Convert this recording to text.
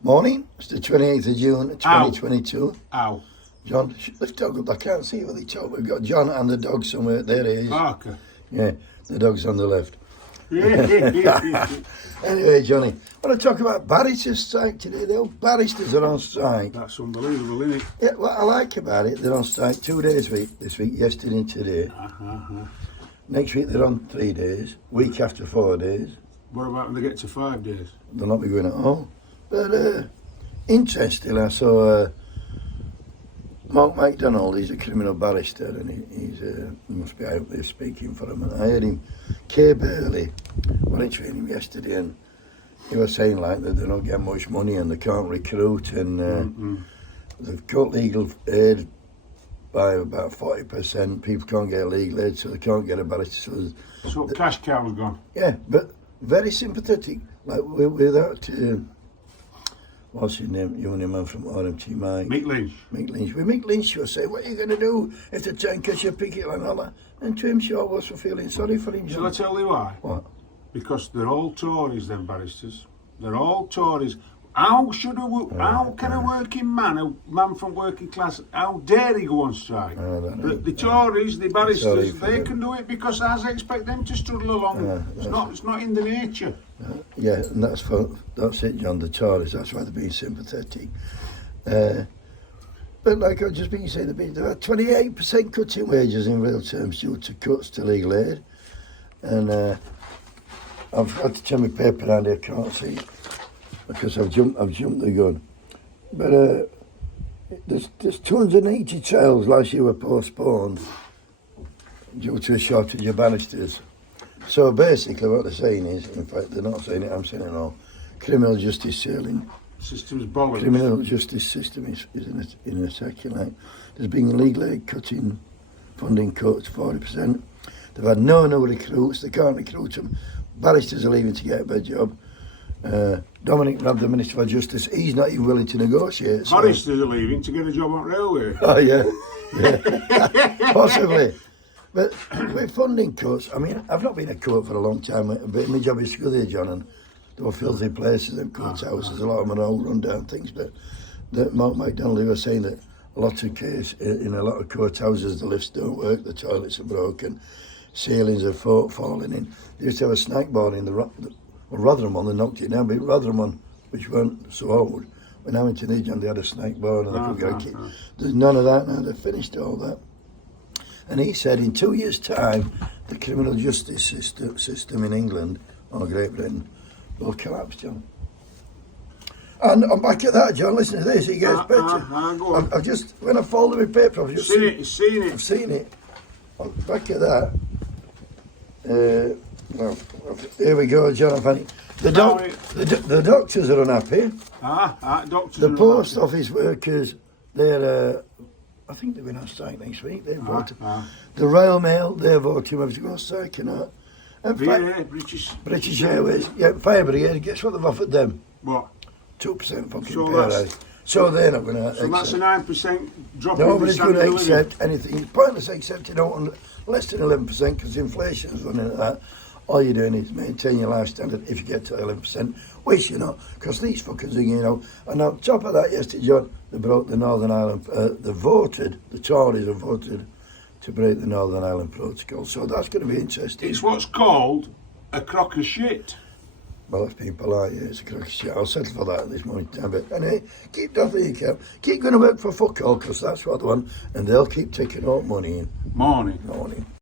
Morning, it's the 28th of June 2022. Ow. John, lift dog up, I can't see what they talk. We've got John and the dog somewhere. There he is. Okay. Yeah, the dog's on the left. Anyway, Johnny, I want to talk about Barristers Strike today. The old barristers are on strike. That's unbelievable, isn't it? Yeah, what I like about it, they're on strike 2 days this week, yesterday and today. Next week they're on 3 days, week after 4 days. What about when they get to 5 days? They'll not be going at all. But interesting, I saw Mark MacDonald, he's a criminal barrister, and he must be out there speaking for him. And I heard him, Kay Burley, well, I trained him yesterday, and he was saying like that they don't get much money and they can't recruit, and they've cut legal aid by about 40%. People can't get legal aid, so they can't get a barrister. So cash cow's gone. Yeah, but very sympathetic. Like without what's his name? Young man from RMT, Mike. Mick Lynch. Mick Lynch. With Mick Lynch, you'll say, what are you going to do if the tankers you pick it and all that? And to him, sure was for feeling sorry for him. Shall I tell you why? What? Because they're all Tories, them barristers. They're all Tories. How can a working man, a man from working class, how dare he go on strike? The Tories, the barristers, they can do it because I expect them to struggle along. It's not in the nature. Yeah, and that's it, John, the Tories, that's why they're being sympathetic. But like I've just been saying, there are 28% cuts in wages in real terms due to cuts to legal aid. And I've had to turn my paper around here, I can't see it, because I've jumped the gun. But there's 280 trials last year were postponed due to a shortage of barristers. So basically what they're saying is, in fact they're not saying it, I'm saying it all, criminal justice System's bollocks. Criminal justice system is in a second. Like, there's been legal aid cutting, funding cuts 40%. They've had no new recruits, they can't recruit them. Barristers are leaving to get a better job. Dominic Raab, the Minister for Justice, he's not even willing to negotiate. So. Barristers are leaving to get a job on railway. Oh yeah, possibly. But with funding cuts, I mean, I've not been in court for a long time, but my job is to go there, John, and there were filthy places and courthouses. A lot of them are all run down things. But Mark MacDonald was saying that a lot of cases in a lot of courthouses, the lifts don't work, the toilets are broken, ceilings are falling in. They used to have a snack bar in Rotherham one, they knocked it down, but Rotherham one, which weren't so old, when I went to Newton, they had a snack bar and they could get a kid. There's none of that now, they've finished all that. And he said in 2 years' time, the criminal justice system in England or Great Britain will collapse, John. And on back of that, John, listen to this, it gets better. I've just, when I folded my paper, I've just seen it. I've seen it. On back of that, well, here we go, Jonathan. The doctors are unhappy. Doctors. The post office workers, they're, I think they're going on strike next week. They're voting. The Royal Mail, they're voting whether to go on strike or not. And British Airways, yeah, Fire Brigade. Guess what they've offered them? What? 2% fucking pay rise. So they're not going to accept. So that's a 9% drop. Nobody's going to accept anything. It's pointless accepting out less than 11% because inflation is running at that. All you're doing is maintain your life standard if you get to 11%, which you're not, because these fuckers are, you know. And on top of that, yesterday, John, they broke the Northern Ireland, the Tories have voted to break the Northern Ireland Protocol. So that's going to be interesting. It's what's called a crock of shit. Well, that's being polite, yeah, it's a crock of shit. I'll settle for that at this moment in time. But anyway, keep doing what you can. Keep going to work for fuck all, because that's what they want, and they'll keep taking out money in. Morning.